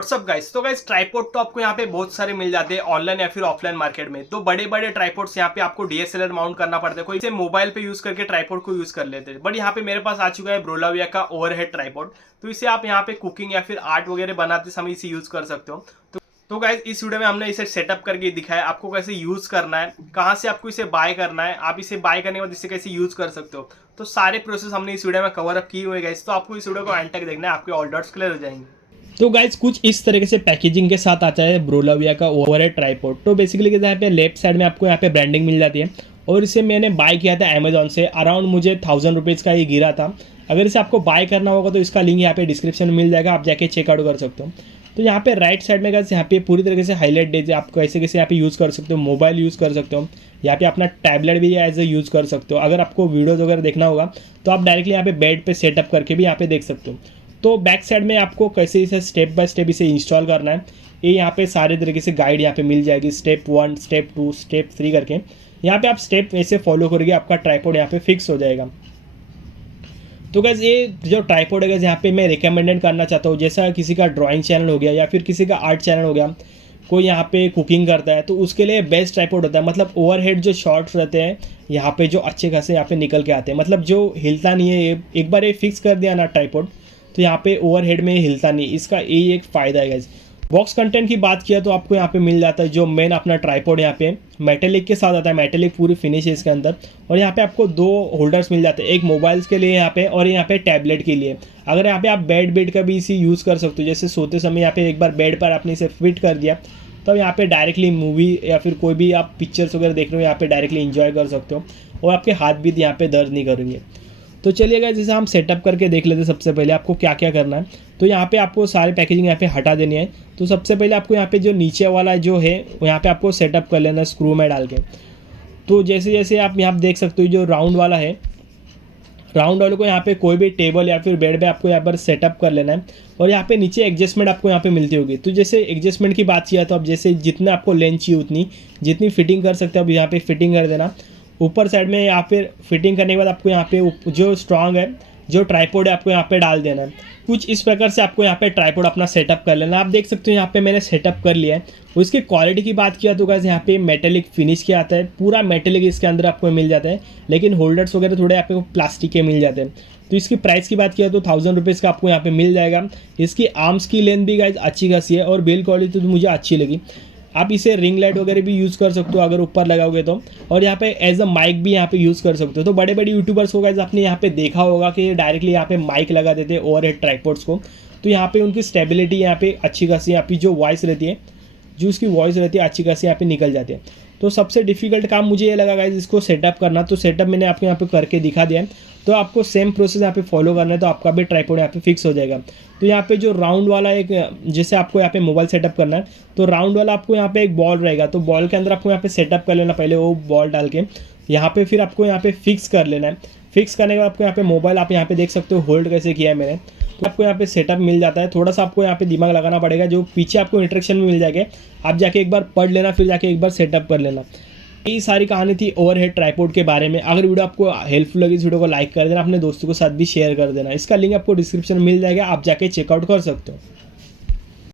WhatsApp guys. तो guys tripod तो आपको यहाँ पे बहुत सारे मिल जाते हैं ऑनलाइन या फिर ऑफलाइन मार्केट में। तो बड़े बड़े ट्राइपॉड्स यहाँ पे आपको डीएसएलआर माउंट करना पड़ता है, कोई इसे मोबाइल पे यूज करके ट्राइपॉड को यूज कर लेते हैं। बट यहाँ पे मेरे पास आ चुका है ब्रोलाविया का ओवरहेड ट्राइपॉड। तो इसे आप यहाँ पे कुकिंग या फिर आर्ट वगैरह बनाते समय इसे यूज कर सकते हो। तो गाइस इस वीडियो में हमने इसे सेटअप करके दिखाया आपको कैसे यूज करना है, कहाँ से आपको इसे बाय करना है, आप इसे बाय करने के बाद इसे कैसे यूज कर सकते हो। तो सारे प्रोसेस हमने इस वीडियो में कवर अप किए हुए गाइस। तो आपको इस वीडियो को एंड तक देखना है, आपके ऑल डाउट्स क्लियर हो जाएंगे। तो गाइज कुछ इस तरीके से पैकेजिंग के साथ आता है ब्रोलाविया का ओवरहेड ट्राइपॉड। तो बेसिकली यहाँ पे लेफ्ट साइड में आपको यहाँ पे ब्रांडिंग मिल जाती है और इसे मैंने बाय किया था अमेजॉन से। अराउंड मुझे 1000 रुपीज़ का ये गिरा था। अगर इसे आपको बाय करना होगा तो इसका लिंक यहाँ पे डिस्क्रिप्शन में मिल जाएगा, आप जाके चेकआउट कर सकते हो। तो यहाँ पे राइट साइड में गाइस यहाँ पे पूरी तरीके से हाईलाइट दीजिए आप कैसे कैसे यहाँ पे यूज़ कर सकते हो। मोबाइल यूज़ कर सकते हो, यहाँ पे अपना टैबलेट भी एज ए यूज़ कर सकते हो। अगर आपको वीडियोज़ वगैरह देखना होगा तो आप डायरेक्टली यहाँ पे बेड पे सेटअप करके भी यहाँ पे देख सकते हो। तो बैक साइड में आपको कैसे इसे स्टेप बाय स्टेप इसे इंस्टॉल करना है, ये यहाँ पे सारे तरीके से गाइड यहाँ पे मिल जाएगी। स्टेप 1, स्टेप 2, स्टेप 3 करके यहाँ पे आप स्टेप ऐसे फॉलो करोगे, आपका ट्राइपॉड यहाँ पे फिक्स हो जाएगा। तो गैस ये जो ट्राइपॉड है गैस यहाँ पे मैं रिकमेंडेड करना चाहता हूँ। जैसा किसी का ड्राइंग चैनल हो गया या फिर किसी का आर्ट चैनल हो गया, कोई यहाँ पे कुकिंग करता है तो उसके लिए बेस्ट ट्राइपॉड होता है। मतलब ओवरहेड जो शॉट्स रहते हैं यहाँ पे जो अच्छे खासे यहाँ पे निकल के आते हैं, मतलब जो हिलता नहीं है। एक बार ये फिक्स कर दिया ना ट्राइपॉड तो यहाँ पे ओवरहेड में हिलता नहीं, इसका यही एक फ़ायदा है गाइस। बॉक्स कंटेंट की बात किया तो आपको यहाँ पे मिल जाता है जो मेन अपना ट्राइपॉड यहाँ पे मेटेलिक के साथ आता है। मेटेलिक पूरी फिनिश है इसके अंदर। और यहाँ पे आपको 2 होल्डर्स मिल जाते हैं, एक मोबाइल्स के लिए यहाँ पे और यहाँ पे टैबलेट के लिए। अगर यहाँ पे आप बेड का भी इसे यूज़ कर सकते हो, जैसे सोते समय यहाँ पे एक बार बेड पर आपने इसे फिट कर दिया तो यहाँ पे डायरेक्टली मूवी या फिर कोई भी आप पिक्चर्स वगैरह देख रहे हो यहाँ पे डायरेक्टली इंजॉय कर सकते हो और आपके हाथ भी यहाँ पे दर्द नहीं करेंगे। तो चलिए गाइस जैसे हम सेटअप करके देख लेते हैं सबसे पहले आपको क्या क्या करना है। तो यहाँ पे आपको सारे पैकेजिंग यहाँ पे हटा देनी है। तो सबसे पहले आपको यहाँ पे जो नीचे वाला जो है वो यहाँ पे आपको सेटअप कर लेना है स्क्रू में डाल के। तो जैसे जैसे आप यहाँ देख सकते हो जो राउंड वाला है, राउंड वाले को यहाँ पे कोई भी टेबल या फिर बेड पे आपको यहाँ पर सेटअप कर लेना है। और यहाँ पे नीचे एडजस्टमेंट आपको यहाँ पे मिलती होगी। तो जैसे एडजस्टमेंट की बात किया तो अब जैसे जितना आपको लेंथ चाहिए उतनी जितनी फिटिंग कर सकते हो अब यहाँ पे फिटिंग कर देना। ऊपर साइड में यहाँ पे फिटिंग करने के बाद आपको यहाँ पे जो स्ट्रॉन्ग है जो ट्राइपॉड है आपको यहाँ पे डाल देना है। कुछ इस प्रकार से आपको यहाँ पे ट्राइपॉड अपना सेटअप कर लेना। आप देख सकते हो यहाँ पे मैंने सेटअप कर लिया है। उसकी क्वालिटी की बात किया तो गाइस यहाँ पे मेटेलिक फिनिश के आता है, पूरा मेटेलिक इसके अंदर आपको मिल जाता है। लेकिन होल्डर्स वगैरह थोड़े आपको प्लास्टिक के मिल जाते हैं। तो इसकी प्राइस की बात किया तो 1000 रुपीज़ का आपको यहाँ पे मिल जाएगा। इसकी आर्म्स की लेंथ भी गाइस अच्छी खासी है और बिल्ड क्वालिटी तो मुझे अच्छी लगी। आप इसे रिंग लाइट वगैरह भी यूज़ कर सकते हो अगर ऊपर लगाओगे तो। और यहाँ पे एज अ माइक भी यहाँ पे यूज़ कर सकते हो। तो बड़े बड़े यूट्यूबर्स को गाइस आपने यहाँ पे देखा होगा कि डायरेक्टली यहाँ पे माइक लगा देते हैं ओवरहेड ट्राइपॉड्स को। तो यहाँ पे उनकी स्टेबिलिटी यहाँ पे अच्छी खासी, यहाँ पे जो वॉइस रहती है जो उसकी वॉइस रहती है अच्छी खासी यहाँ पे निकल जाती है। तो सबसे डिफिकल्ट काम मुझे ये लगा गाइस इसको सेटअप करना। तो सेटअप मैंने आपको यहाँ पे करके दिखा दिया है। तो आपको सेम प्रोसेस यहाँ पे फॉलो करना है तो आपका भी ट्राइपॉड यहाँ पे फिक्स हो जाएगा। तो यहाँ पे जो राउंड वाला एक जैसे आपको यहाँ पे मोबाइल सेटअप करना है तो राउंड वाला आपको यहाँ पे एक बॉल रहेगा। तो बॉल के अंदर आपको यहाँ पे सेटअप कर लेना पहले वो बॉल डाल के यहाँ पे, फिर आपको यहाँ पे फिक्स कर लेना है। फिक्स करने के बाद आपको यहाँ पे मोबाइल आप यहाँ पे देख सकते हो होल्ड कैसे किया है मैंने। तो आपको यहाँ पे सेटअप मिल जाता है। थोड़ा सा आपको यहाँ पे दिमाग लगाना पड़ेगा, जो पीछे आपको इंस्ट्रक्शन में मिल जाएगा आप जाके एक बार पढ़ लेना, फिर जाके एक बार सेटअप कर लेना। यही सारी कहानी थी ओवरहेड ट्राइपॉड के बारे में। अगर वीडियो आपको हेल्पफुल लगी इस वीडियो को लाइक कर देना, अपने दोस्तों के साथ भी शेयर कर देना। इसका लिंक आपको डिस्क्रिप्शन में मिल जाएगा, आप जाके चेकआउट कर सकते हो।